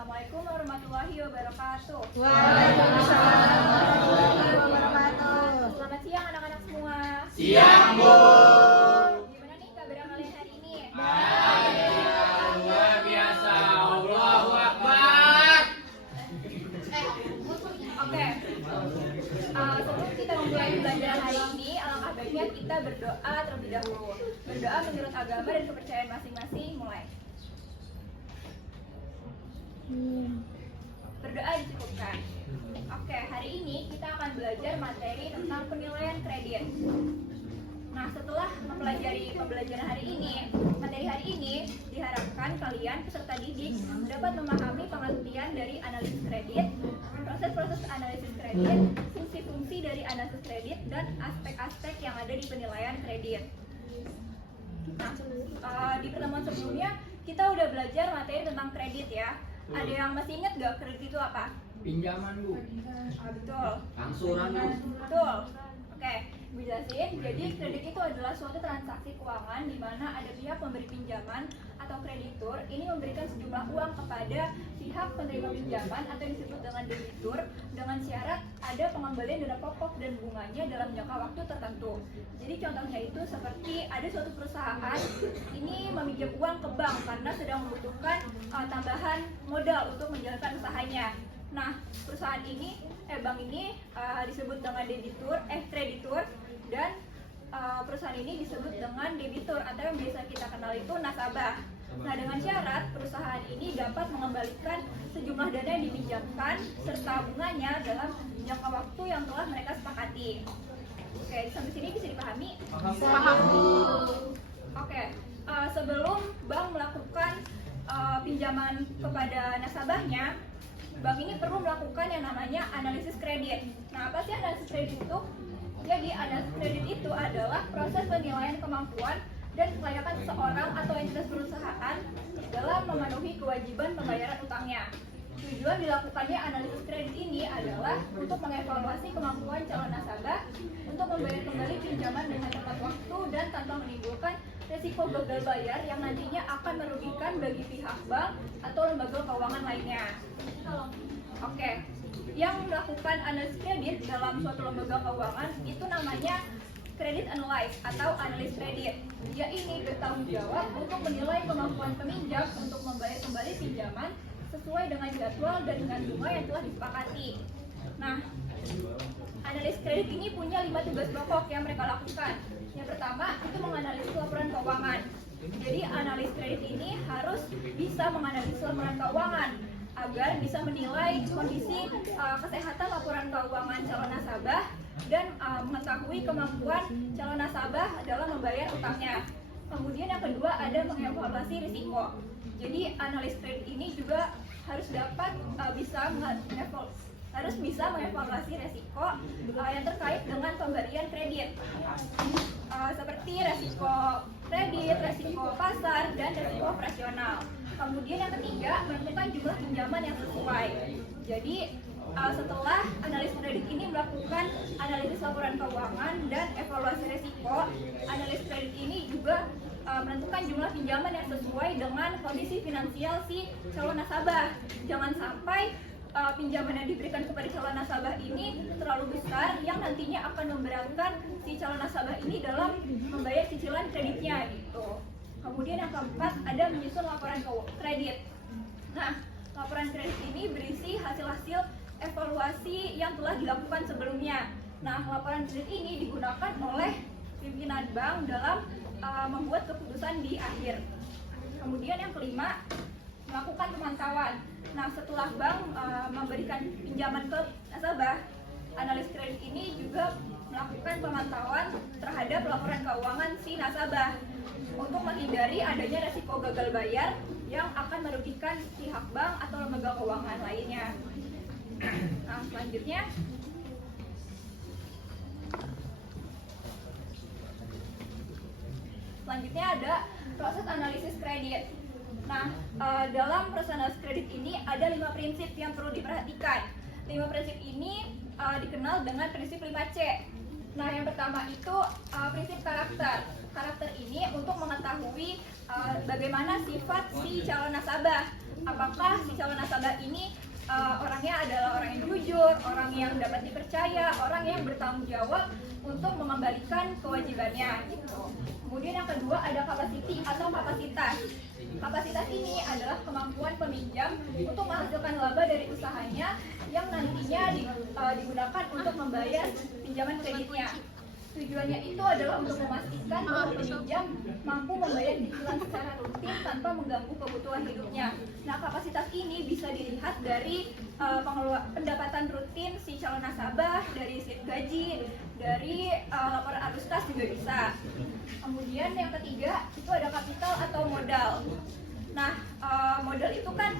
Assalamualaikum warahmatullahi wabarakatuh. Waalaikumsalam warahmatullahi wabarakatuh. Selamat siang anak-anak semua. Siang, Bu. Gimana nih kabar kalian hari ini? Luar biasa. Allahu Akbar. Oke. Sebelum kita memulai pembelajaran hari ini, alangkah baiknya kita berdoa terlebih dahulu. Berdoa menurut agama dan kepercayaan masing-masing. Mulai. Berdoa dicukupkan. Oke, hari ini kita akan belajar materi tentang penilaian kredit. Nah, setelah mempelajari pembelajaran hari ini, materi hari ini diharapkan kalian peserta didik dapat memahami pengertian dari analisis kredit, proses-proses analisis kredit, fungsi-fungsi dari analisis kredit, dan aspek-aspek yang ada di penilaian kredit. Nah, di pertemuan sebelumnya kita udah belajar materi tentang kredit ya. Ada yang masih ingat gak kredit itu apa? Pinjaman, Bu. Betul. Angsuran, Bu. Betul. Oke, gue jelasin. Jadi kredit itu adalah suatu transaksi keuangan di mana ada pihak pemberi pinjaman atau kreditur ini memberikan sejumlah uang kepada pihak penerima pinjaman atau yang disebut dengan debitur dengan syarat ada pengembalian dana pokok dan bunganya dalam jangka waktu tertentu. Jadi contohnya itu seperti ada suatu perusahaan ini meminjam uang ke bank karena sedang membutuhkan tambahan modal untuk menjalankan usahanya. Nah, perusahaan ini, bank ini disebut dengan kreditur, dan perusahaan ini disebut dengan debitur atau yang biasa kita kenal itu nasabah. Nah, dengan syarat perusahaan ini dapat mengembalikan sejumlah dana yang dipinjamkan serta bunganya dalam jangka waktu yang telah mereka sepakati. Oke, sampai sini bisa dipahami? Paham. Oke, sebelum bank melakukan pinjaman kepada nasabahnya, bank ini perlu melakukan yang namanya analisis kredit. Nah, apa sih analisis kredit itu? Jadi, analisis kredit itu adalah proses penilaian kemampuan dan kelayakan seseorang atau entitas perusahaan dalam memenuhi kewajiban pembayaran utangnya. Tujuan dilakukannya analisis kredit ini adalah untuk mengevaluasi kemampuan calon nasabah untuk membayar kembali pinjaman dengan tepat waktu dan tanpa menimbulkan risiko gagal bayar yang nantinya akan merugikan bagi pihak bank atau lembaga keuangan lainnya. Oke, yang melakukan analisis kredit dalam suatu lembaga keuangan itu namanya credit analyst atau analis kredit. Dia ini bertanggung jawab untuk menilai kemampuan peminjam untuk membayar kembali pinjaman sesuai dengan jadwal dan dengan bunga yang telah disepakati. Nah, analis kredit ini punya 5 tugas pokok yang mereka lakukan. Yang pertama itu menganalisis laporan keuangan. Jadi analis kredit ini harus bisa menganalisis laporan keuangan agar bisa menilai kondisi kesehatan laporan keuangan calon nasabah dan mengetahui kemampuan calon nasabah dalam membayar utangnya. Kemudian yang kedua ada mengevaluasi risiko. Jadi analis kredit ini juga harus dapat bisa mengevaluasi risiko yang terkait dengan pemberian kredit, seperti risiko kredit, risiko pasar, dan risiko operasional. Kemudian yang ketiga menentukan jumlah pinjaman yang sesuai. Jadi setelah analis kredit ini melakukan analisis laporan keuangan dan evaluasi risiko, analis kredit ini juga menentukan jumlah pinjaman yang sesuai dengan kondisi finansial si calon nasabah. Jangan sampai pinjaman yang diberikan kepada calon nasabah ini terlalu besar yang nantinya akan memberatkan si calon nasabah ini dalam membayar cicilan kreditnya gitu. Kemudian yang keempat ada menyusun laporan kredit. Nah, laporan kredit ini berisi hasil-hasil evaluasi yang telah dilakukan sebelumnya. Nah, laporan kredit ini digunakan oleh pimpinan bank dalam membuat keputusan di akhir. Kemudian yang kelima, melakukan pemantauan. Nah, setelah bank memberikan pinjaman ke nasabah, analis kredit ini juga melakukan pemantauan terhadap laporan keuangan si nasabah untuk menghindari adanya risiko gagal bayar yang akan merugikan pihak bank atau lembaga keuangan lainnya. Nah, selanjutnya ada proses analisis kredit. Nah, dalam proses analisis kredit ini ada 5 prinsip yang perlu diperhatikan. 5 prinsip ini dikenal dengan prinsip 5C. Nah, yang pertama itu prinsip karakter. Karakter ini untuk mengetahui bagaimana sifat si calon nasabah. apakah si calon nasabah ini orangnya adalah orang yang jujur, orang yang dapat dipercaya, orang yang bertanggung jawab untuk mengembalikan kewajibannya gitu. Kemudian yang kedua ada capacity atau kapasitas. Kapasitas ini adalah kemampuan peminjam untuk menghasilkan laba dari usahanya yang nantinya digunakan untuk membayar pinjaman kreditnya. Tujuannya itu adalah untuk memastikan bahwa peminjam mampu membayar cicilan secara rutin tanpa mengganggu kebutuhan hidupnya. Nah, kapasitas ini bisa dilihat dari pendapatan rutin si calon nasabah, dari slip gaji, dari laporan arus kas juga bisa. Kemudian yang ketiga itu ada kapital atau modal. Nah, modal itu kan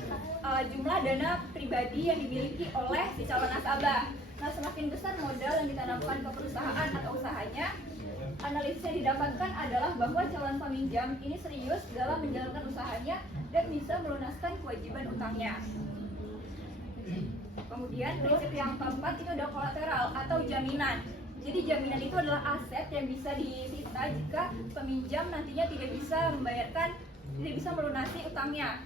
jumlah dana pribadi yang dimiliki oleh si calon nasabah. Nah, semakin besar modal yang ditanamkan ke perusahaan atau usahanya, analisis yang didapatkan adalah bahwa calon peminjam ini serius dalam menjalankan usahanya dan bisa melunaskan kewajiban utangnya. Kemudian prinsip yang keempat itu ada kolateral atau jaminan. Jadi jaminan itu adalah aset yang bisa disita jika peminjam nantinya tidak bisa melunasi utangnya.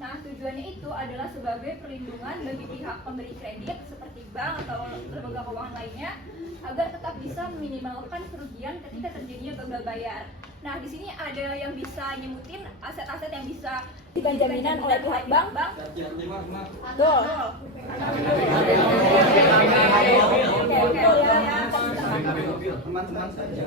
Nah, tujuannya itu adalah sebagai perlindungan bagi pihak pemberi kredit seperti bank atau lembaga keuangan lainnya agar tetap bisa meminimalkan kerugian ketika terjadinya gagal bayar. Nah, di sini ada yang bisa nyebutin aset-aset yang bisa diberikan jaminan oleh pihak bank. Betul. Oke ya. Teman-teman saja.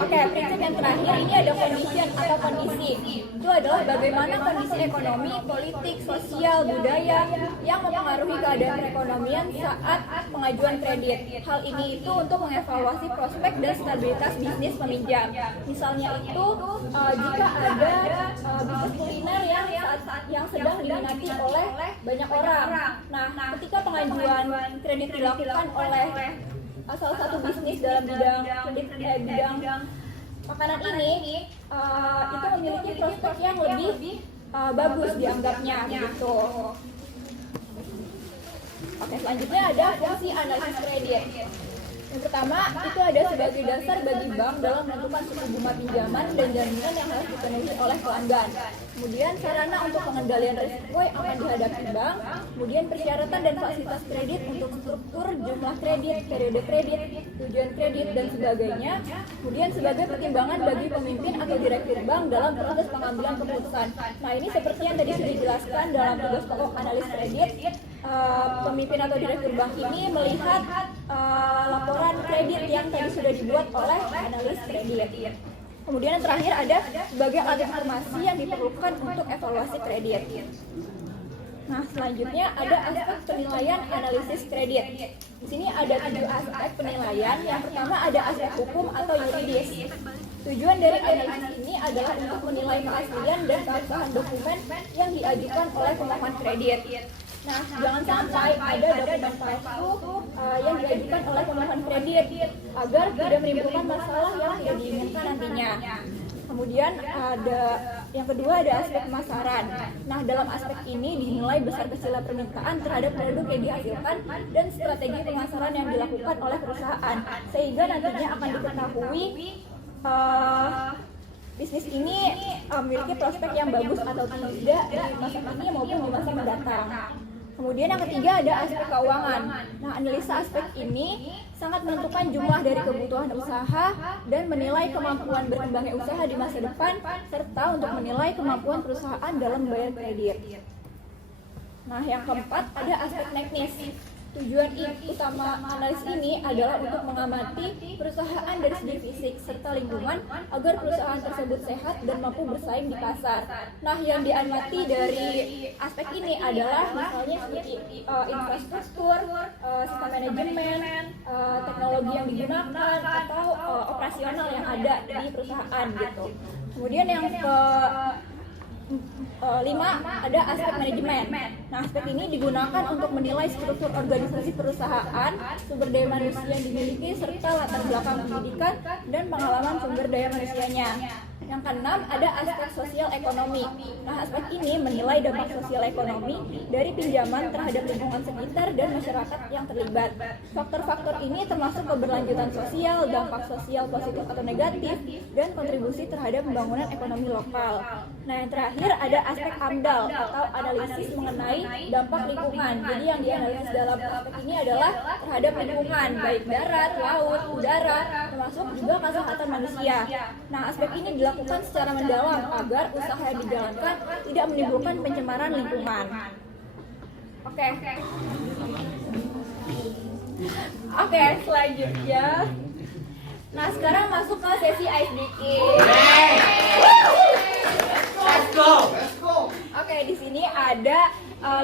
Oke, prinsip yang terakhir ini ada condition atau kondisi. Itu adalah bagaimana kondisi ekonomi, politik, sosial, budaya yang mempengaruhi keadaan perekonomian saat pengajuan kredit. Hal ini itu untuk mengevaluasi prospek dan stabilitas bisnis peminjam. Misalnya itu jika ada bisnis kuliner yang sedang diminati oleh banyak orang. Nah, ketika pengajuan kredit dilakukan oleh salah satu bisnis dalam bidang makanan ini itu memiliki prospek yang lebih bagus dianggapnya gitu. Oke, selanjutnya ada fungsi analisis kredit. Yang pertama itu ada sebagai dasar bagi bank dalam menentukan suku bunga pinjaman dan jaminan yang harus dipenuhi oleh pelanggan. Kemudian sarana untuk pengendalian risiko yang akan dihadapi bank. Kemudian persyaratan dan fasilitas kredit untuk struktur jumlah kredit, periode kredit, tujuan kredit dan sebagainya. Kemudian sebagai pertimbangan bagi pemimpin atau direktur bank dalam proses pengambilan keputusan. Nah, ini seperti yang tadi sudah dijelaskan dalam tugas pokok analis kredit. Pemimpin atau direktur bank ini melihat laporan kredit yang tadi sudah dibuat oleh analis kredit. Kemudian yang terakhir ada sebagai alat informasi yang diperlukan untuk evaluasi kredit. Nah, selanjutnya ada aspek penilaian analisis kredit. Di sini ada 7 aspek penilaian. Yang pertama ada aspek hukum atau yuridis. Tujuan dari analisis ini adalah untuk menilai keaslian dan keabsahan dokumen yang diajukan oleh pemohon kredit. Nah, jangan sampai ada dokumen palsu yang diajukan oleh pemohon kredit agar tidak menimbulkan masalah yang tidak diinginkan nantinya. Kemudian yang kedua ada aspek pemasaran. Nah, dalam aspek ini dinilai besar kecilnya permintaan terhadap produk yang dihasilkan dan strategi pemasaran yang dilakukan oleh perusahaan, sehingga nantinya akan diketahui bisnis ini memiliki prospek yang bagus atau tidak di masa ini maupun di masa mendatang. Kemudian yang ketiga ada aspek keuangan. Nah, analisa aspek ini sangat menentukan jumlah dari kebutuhan usaha dan menilai kemampuan berkembangnya usaha di masa depan, serta untuk menilai kemampuan perusahaan dalam membayar kredit. Nah, yang keempat ada aspek teknis. Tujuan utama analis ini adalah untuk mengamati perusahaan dari segi fisik serta lingkungan agar perusahaan tersebut sehat dan mampu bersaing di pasar. Nah, yang diamati dari aspek ini adalah misalnya seperti infrastruktur, sistem manajemen, teknologi yang digunakan, atau operasional yang ada di perusahaan gitu. Kemudian yang lima ada aspek manajemen. Nah, aspek ini digunakan untuk menilai struktur organisasi perusahaan, sumber daya manusia yang dimiliki, serta latar belakang pendidikan dan pengalaman sumber daya manusianya. Yang keenam, ada aspek sosial ekonomi. Nah, aspek ini menilai dampak sosial ekonomi dari pinjaman terhadap lingkungan sekitar dan masyarakat yang terlibat. Faktor-faktor ini termasuk keberlanjutan sosial, dampak sosial positif atau negatif, dan kontribusi terhadap pembangunan ekonomi lokal. Nah, yang terakhir ada aspek AMDAL atau analisis mengenai dampak lingkungan. Jadi yang dianalisis dalam aspek ini adalah terhadap lingkungan, baik darat, laut, udara, termasuk juga kesehatan manusia. Nah, aspek ini dilakukan secara mendalam agar usaha yang dijalankan tidak menimbulkan pencemaran lingkungan. Oke, selanjutnya. Nah, sekarang masuk ke sesi ice breaking. Let's go. Oke, di sini ada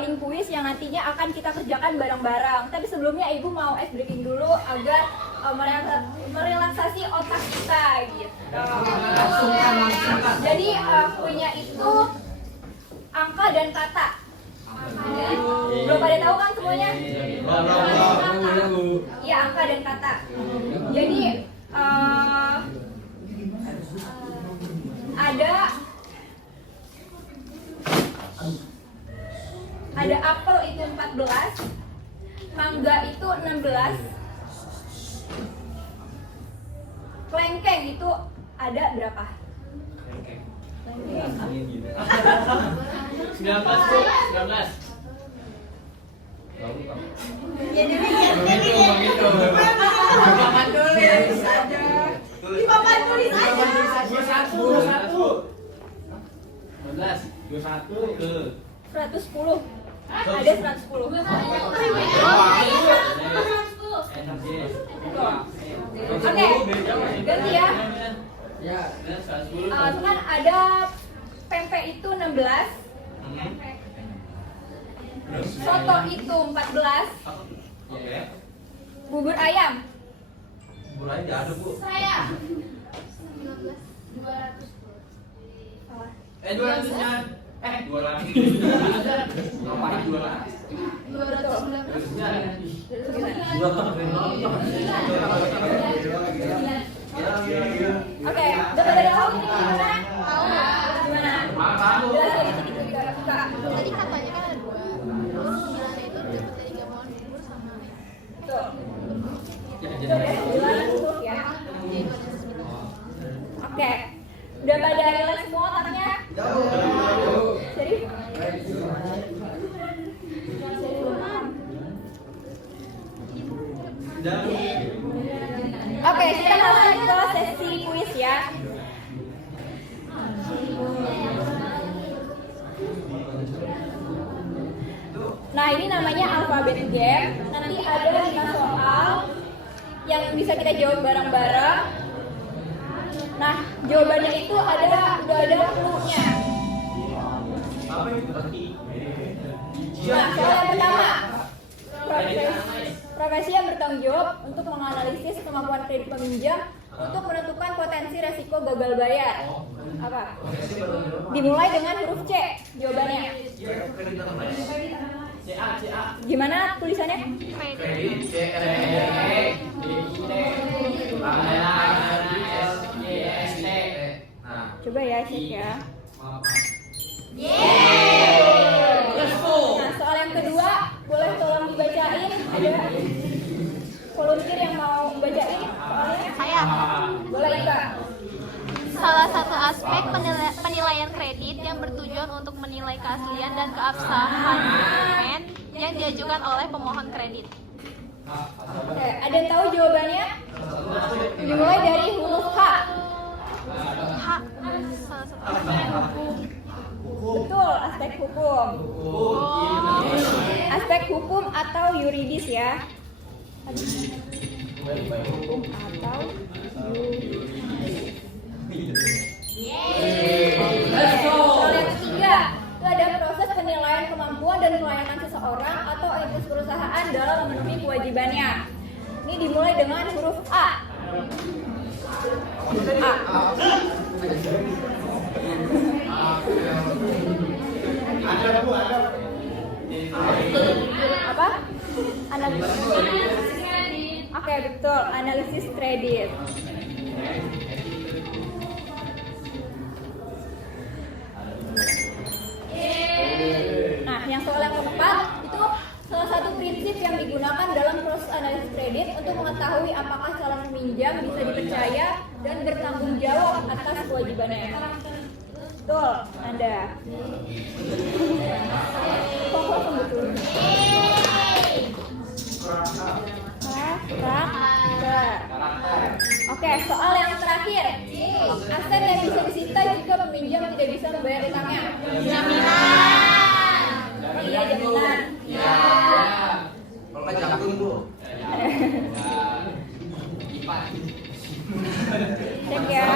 link quiz yang nantinya akan kita kerjakan bareng-bareng. Tapi sebelumnya Ibu mau ice breaking dulu agar merelaksasi otak kita gitu. Jadi punya itu angka dan kata. Belum pada tahu kan semuanya? Iya, angka dan kata. Jadi ada apel itu 14, mangga itu 16, kelengkeng itu ada berapa? 19. Dipapan tulis aja. 21 ke 110. Ada 110. Oke, ganti ya. Kan ada pempek itu 16, soto itu 14, bubur ayam. Mulai nggak ada Bu. Saya 200-nya 200. Ngapain 200? 219. Oke, udah pada tahu ini gimana? Gimana? Jelasin dikit Kak. Tadi katanya kan ada 2. Terus 9 itu dapat dari gabungan bubur sama Tuh. Itu udah jelas tuh ya. Oke. Udah pada relax semua otaknya? Serius? Oke, kita masuk ke sesi kuis ya. Nah, ini namanya alphabet game. Nanti ada 5 soal yang bisa kita jawab bareng-bareng. Nah, jawabannya itu udah ada clue-nya. Nah, soal yang pertama, profesi yang bertanggung jawab untuk menganalisis kemampuan kredit peminjam untuk menentukan potensi resiko gagal bayar. Apa? Dimulai dengan huruf C jawabannya. Gimana tulisannya? Coba ya, cek ya. Nah, soal yang kedua, boleh tolong dibacain. Ada volunteer yang mau bacain soalnya? saya. Boleh, Kak. Salah satu aspek penilaian kredit yang bertujuan untuk menilai keaslian dan keabsahan dokumen yang diajukan oleh pemohon kredit. Oke, ada yang tahu jawabannya? Dimulai dari huruf H. H. Salah satu aspek. Betul, aspek hukum. Aspek hukum atau yuridis ya. Hukum atau yuridis. Soal yang ketiga, itu ada proses penilaian kemampuan dan pelayanan seseorang atau entitas perusahaan dalam memenuhi kewajibannya. Ini dimulai dengan huruf A. Apa? Analisis. Oke, betul, analisis kredit. keempat itu salah satu prinsip yang digunakan dalam proses analisis kredit untuk mengetahui apakah calon peminjam bisa dipercaya dan bertanggung jawab atas kewajibannya. Betul, Anda. Kok betul? Karakter. Oke, soal yang terakhir. Aset yang bisa disita jika peminjam tidak bisa membayar utangnya. Jaminan. Iya, jaminan. Ya. Kalau nggak jagung bu. IPA. Cek ya.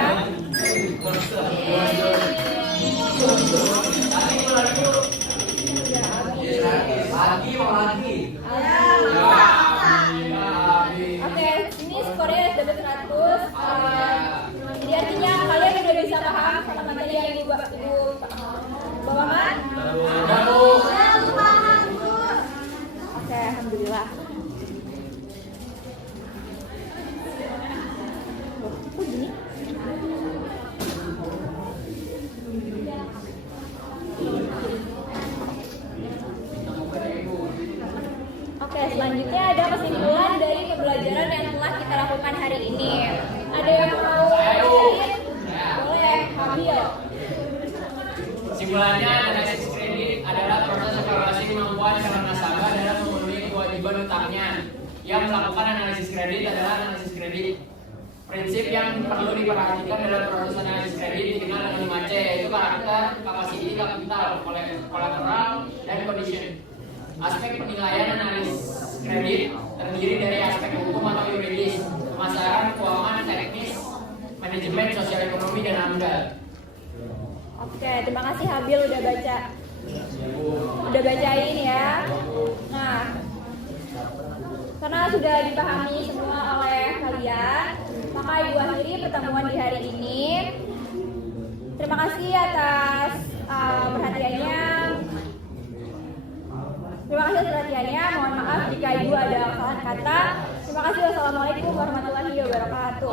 Lagi mau lagi. Oke, ini skornya sudah 100. Jadi artinya kalian sudah bisa paham sama materi yang ibu bawakan? Oke, alhamdulillah. Kok gini? Oke, selanjutnya ada kesimpulan dari pembelajaran yang telah kita lakukan hari ini. Ada yang mau bacain? Boleh, Habil. Kesimpulannya, analisis kredit adalah proses evaluasi kemampuan calon nasabah dalam memenuhi kewajiban utangnya. Yang melakukan analisis kredit adalah analisis kredit. Prinsip yang perlu diperhatikan dalam proses analisis kredit dikenal dengan 5C, yaitu karakter, kapasiti, kapital, kolateral, dan condition. Aspek penilaian analisis kredit terdiri dari aspek hukum atau yuridis, pemasaran, keuangan, teknis, manajemen, sosial ekonomi, dan AMDAL. Oke, terima kasih Habil udah baca. Udah bacain ya. Nah, karena sudah dipahami semua oleh kalian, maka ibu akhiri pertemuan di hari ini. Terima kasih atas perhatiannya. Terima kasih atas perhatiannya. Mohon maaf jika ibu ada kesalahan kata. Terima kasih. Wassalamualaikum warahmatullahi wabarakatuh.